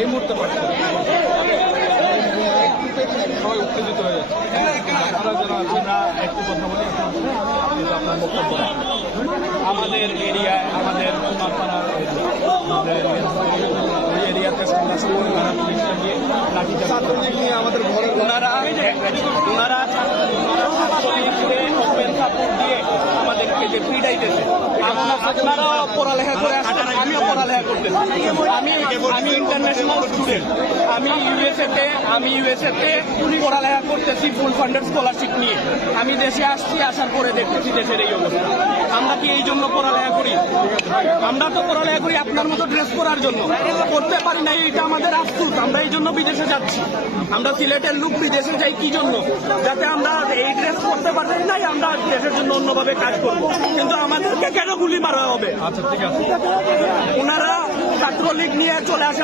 এই মুহূর্তে পাচ্ছে সবাই উত্তেজিত হয়ে যাচ্ছে। আপনারা যারা আছেন একটু কথা বলি, আপনার বক্তব্য। আমাদের এরিয়ায় আমাদের কুমারপাড়ার এরিয়াতে পুলিশটা গিয়ে ছাত্রলীগ নিয়ে আমাদের ঘরে ওনারা ওপেন সাপোর্ট দিয়ে আমাদেরকে যে পিটাইতেছে। আপনারাও পড়ালেখা করে আসছেন, আমিও পড়ালেখা করতেছি। আমি ইন্টারন্যাশনাল স্টুডেন্ট। আমি ইউএসএতে পড়ালেখা করতেছি ফুল ফান্ডেড স্কলারশিপ নিয়ে। আমি দেশে আসছি, আসার পরে দেখতেছি দেশের এই অবস্থা। আমরা কি এই জন্য পড়ালেখা করি? আমরা তো পড়ালেখা করি আপনার মতো ড্রেস করার জন্য, করতে পারি না। এটা আমাদের আফসোস। আমরা এই জন্য বিদেশে যাচ্ছি। আমরা সিলেটের লোক বিদেশে যাই কি জন্য? যাতে আমরা এই ড্রেস করতে পারি নাই, আমরা দেশের জন্য অন্যভাবে কাজ করব। কিন্তু আমাদেরকে কেন গুলি মারা হবে? আচ্ছা, ঠিক আছে। ওনারা ছাত্রলীগ নিয়ে চলে আসে।